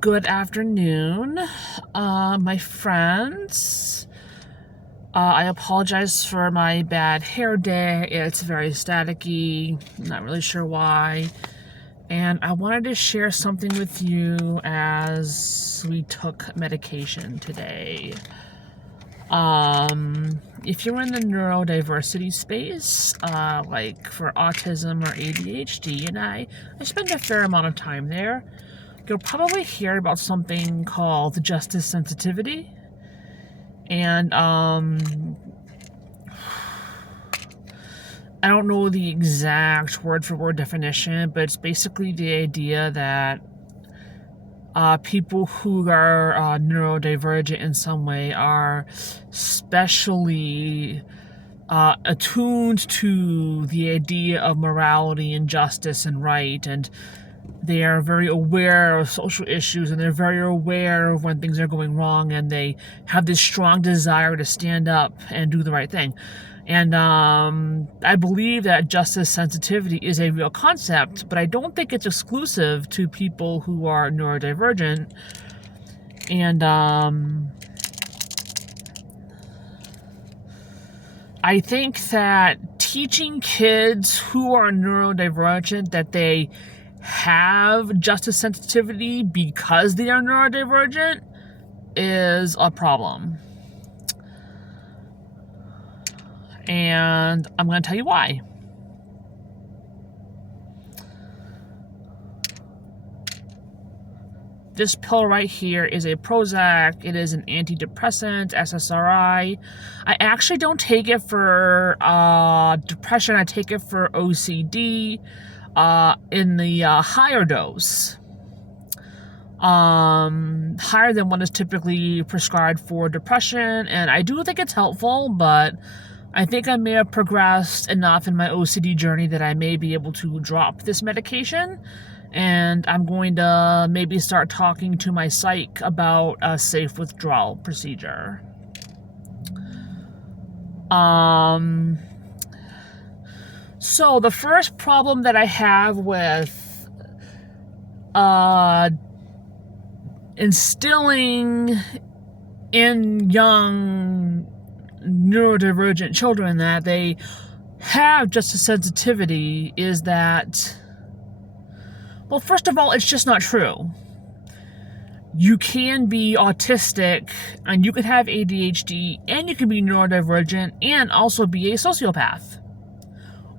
Good afternoon, my friends. I apologize for my bad hair day. It's very staticky, not really sure why. And I wanted to share something with you as we took medication today. If you're in the neurodiversity space, like for autism or ADHD, and I spend a fair amount of time there, you'll probably hear about something called justice sensitivity. And I don't know the exact word for word definition, but it's basically the idea that people who are neurodivergent in some way are specially attuned to the idea of morality and justice and right, and they are very aware of social issues, and they're very aware of when things are going wrong, and they have this strong desire to stand up and do the right thing. And I believe that justice sensitivity is a real concept, but I don't think it's exclusive to people who are neurodivergent. And I think that teaching kids who are neurodivergent that they have justice sensitivity because they are neurodivergent is a problem. And I'm going to tell you why. This pill right here is a Prozac. It is an antidepressant, SSRI. I actually don't take it for depression. I take it for OCD in the higher dose. Higher than what is typically prescribed for depression. And I do think it's helpful, but I think I may have progressed enough in my OCD journey that I may be able to drop this medication. And I'm going to maybe start talking to my psych about a safe withdrawal procedure. So the first problem that I have with instilling in young neurodivergent children that they have justice sensitivity is that, well, first of all, it's just not true. You can be autistic, and you can have ADHD, and you can be neurodivergent, and also be a sociopath,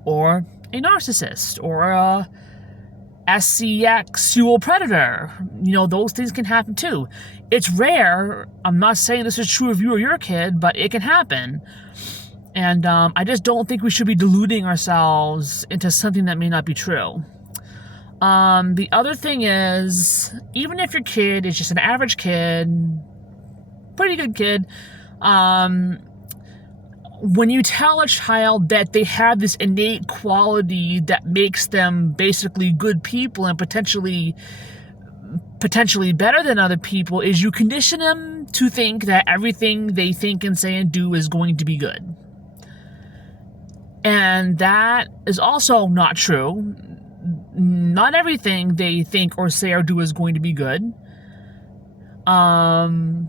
or a narcissist, or a sexual predator. You know, those things can happen too. It's rare. I'm not saying this is true of you or your kid, but it can happen. And I just don't think we should be deluding ourselves into something that may not be true. The other thing is, even if your kid is just an average kid, pretty good kid, when you tell a child that they have this innate quality that makes them basically good people and potentially better than other people, is you condition them to think that everything they think and say and do is going to be good. And that is also not true. Not everything they think or say or do is going to be good. And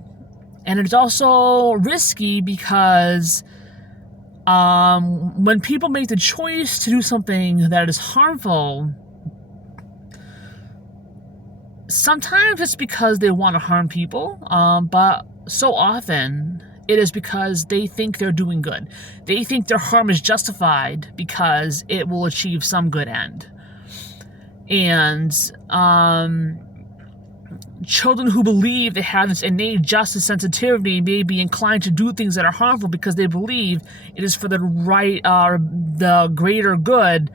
it's also risky because when people make the choice to do something that is harmful, sometimes it's because they want to harm people, but so often it is because they think they're doing good. They think their harm is justified because it will achieve some good end. And children who believe they have this innate justice sensitivity may be inclined to do things that are harmful because they believe it is for the right, the greater good,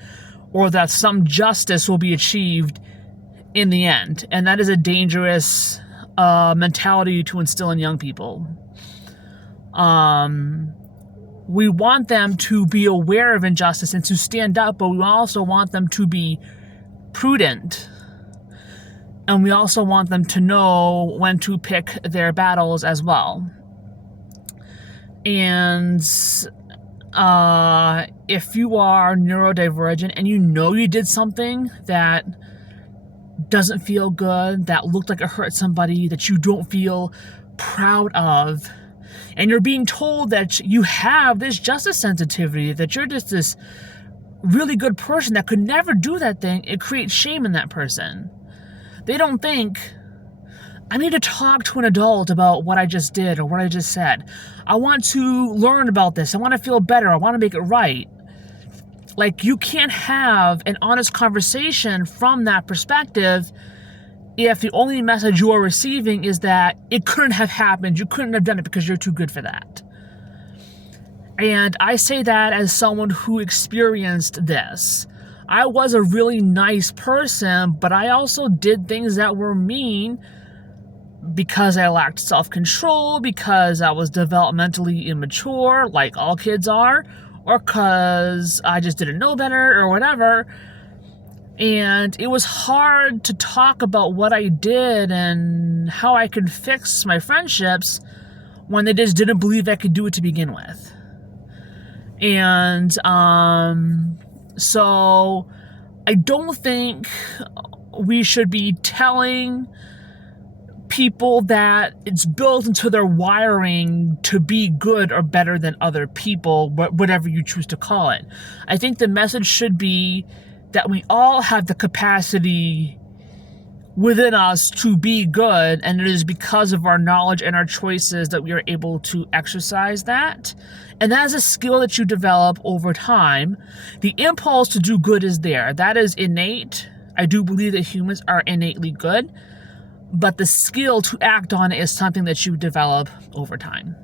or that some justice will be achieved in the end. And that is a dangerous mentality to instill in young people. We want them to be aware of injustice and to stand up, but we also want them to be prudent. And we also want them to know when to pick their battles as well. And if you are neurodivergent and you know you did something that doesn't feel good, that looked like it hurt somebody, that you don't feel proud of, and you're being told that you have this justice sensitivity, that you're just this really good person that could never do that thing, it creates shame in that person. They don't think, I need to talk to an adult about what I just did or what I just said. I want to learn about this. I want to feel better. I want to make it right. Like, you can't have an honest conversation from that perspective if the only message you are receiving is that it couldn't have happened, you couldn't have done it because you're too good for that. And I say that as someone who experienced this. I was a really nice person, but I also did things that were mean because I lacked self-control, because I was developmentally immature, like all kids are, or because I just didn't know better or whatever. And it was hard to talk about what I did and how I could fix my friendships when they just didn't believe I could do it to begin with. And so I don't think we should be telling people that it's built into their wiring to be good or better than other people, whatever you choose to call it. I think the message should be that we all have the capacity within us to be good, and it is because of our knowledge and our choices that we are able to exercise that. And that is a skill that you develop over time. The impulse to do good is there. That is innate. I do believe that humans are innately good, but the skill to act on it is something that you develop over time.